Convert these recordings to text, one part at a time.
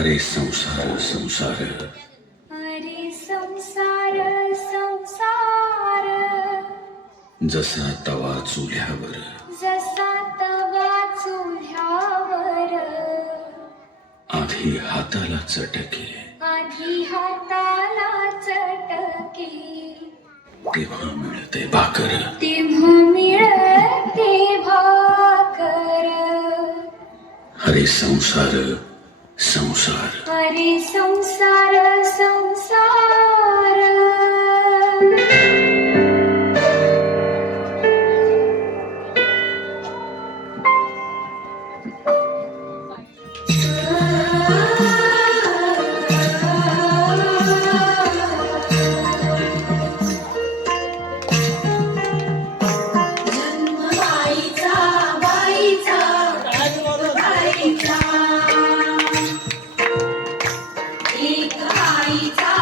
अरे संसार संसार, अरे संसार संसार, जसा तवा चुल्यावर, जसा तवा चुल्यावर, आधी हाताला चटके, आधी हाताला चटके, तेव्हा मिळते भाकर. तेव्हा मिळते भाकर. अरे संसार संसार, अरे संसार संसार. एक आईचा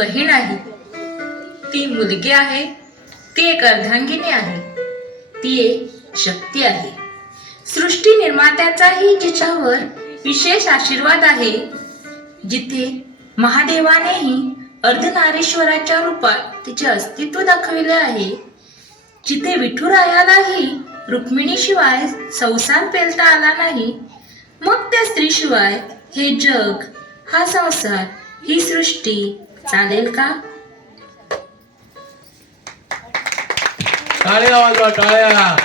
बहीण आहे, ती मुलगी आहे, ती एक अर्धांगिनी आहे, ती एक शक्ती आहे. सृष्टी निर्मात्याचाही जिच्यावर विशेष आशीर्वाद आहे. जिथे महादेवानेही अर्धनारीश्वराच्या रूपात तिचे अस्तित्व दाखविले आहे, जिथे विठुरायालाही रुक्मिणीशिवाय संसार पेलता आला नाही, मग त्या स्त्रीशिवाय हे जग, हा संसार, ही सृष्टी चालेल का? टाळ्या वाजवा, टाळ्या.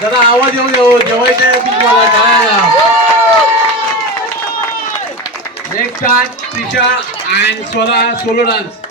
जरा आवाज येऊ देऊ, जेवायच्या आहे तुम्हाला. टाळ्या. Next time Trisha and Swara solo dance.